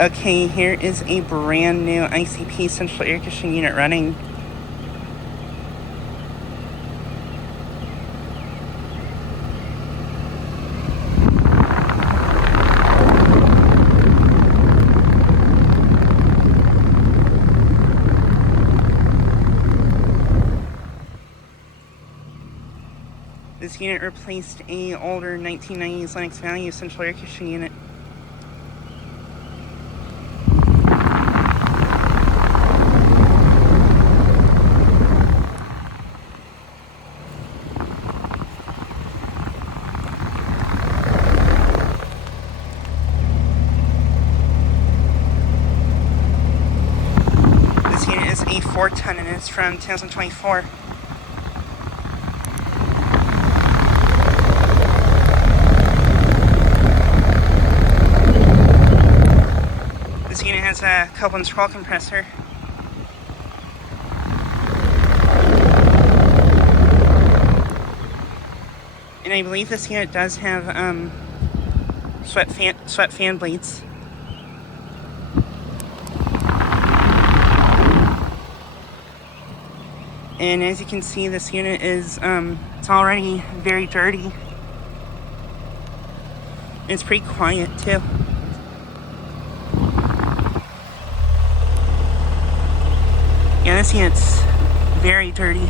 Okay, here is a brand new ICP central air conditioning unit running. This unit replaced a older 1990s Lennox Value central air conditioning unit. This unit is a 4-ton and it's from 2024. This unit has a Copeland scroll compressor. And I believe this unit does have sweat fan blades. And as you can see, this unit is it's already very dirty. It's pretty quiet too. Yeah, this unit's very dirty.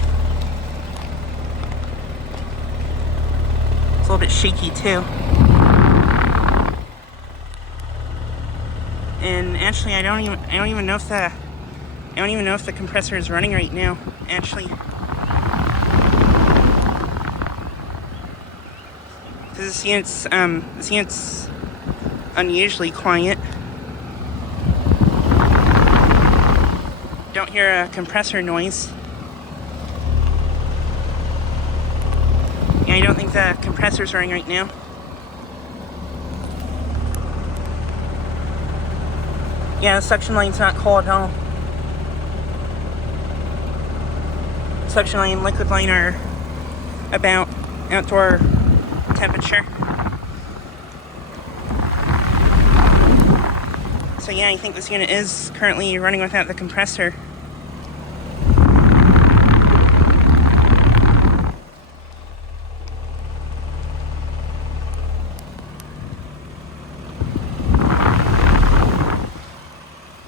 It's a little bit shaky too. And actually, I don't even know if the compressor is running right now. Actually, because this unit's unusually quiet. Don't hear a compressor noise. Yeah, I don't think the compressor's running right now. Yeah, the suction line's not cold at all. Suction line and liquid line are about outdoor temperature. So yeah, I think this unit is currently running without the compressor.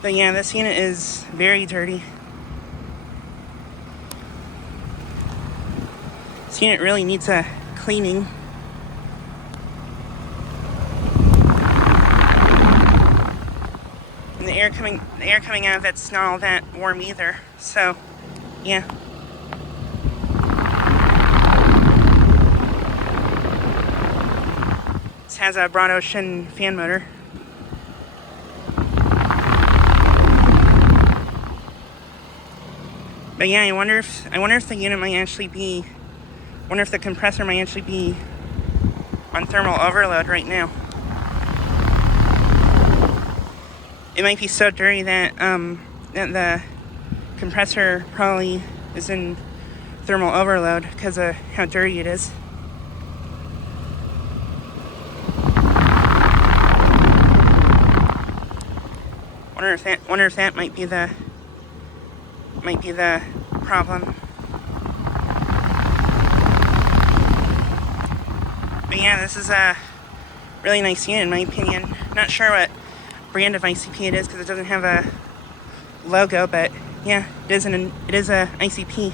But yeah, this unit is very dirty. This unit really needs a cleaning. And the air coming out of it's not all that warm either. So, yeah. This has a broad ocean fan motor. But yeah, I wonder if the unit might actually be, wonder if the compressor might actually be on thermal overload right now. It might be so dirty that that the compressor probably is in thermal overload because of how dirty it is. Wonder if that might be the problem. But yeah, this is a really nice unit in my opinion. Not sure what brand of ICP it is because it doesn't have a logo, but yeah, it is a ICP.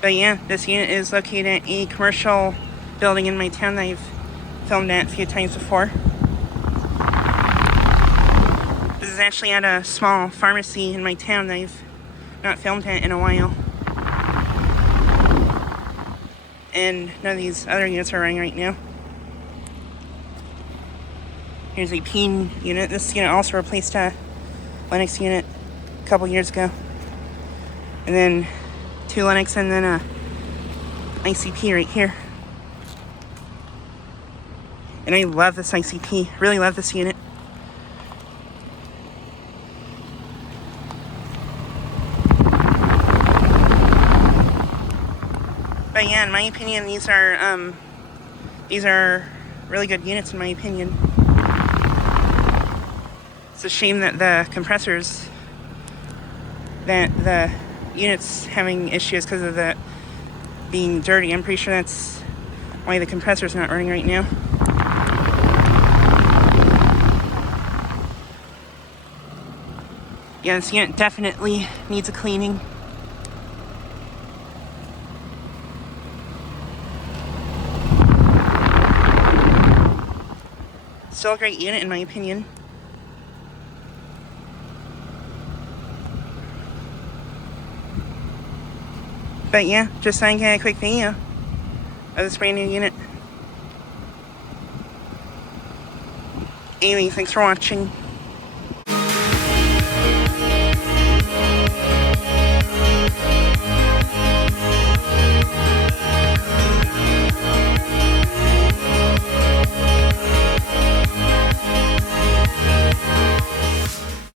But yeah, this unit is located at a commercial building in my town that I've filmed at a few times before. This is actually at a small pharmacy in my town that I've not filmed at in a while. And none of these other units are running right now. Here's a peen unit. This unit also replaced a Lennox unit a couple years ago. And then 2 Lennox and then a ICP right here. And I love this ICP. Really love this unit. But yeah, in my opinion, these are really good units in my opinion. It's a shame that the compressors, that the unit's having issues because of the being dirty. I'm pretty sure that's why the compressor's not running right now. Yeah, this unit definitely needs a cleaning. Still a great unit in my opinion. But yeah, just making a quick video of this brand new unit. Anyway, thanks for watching.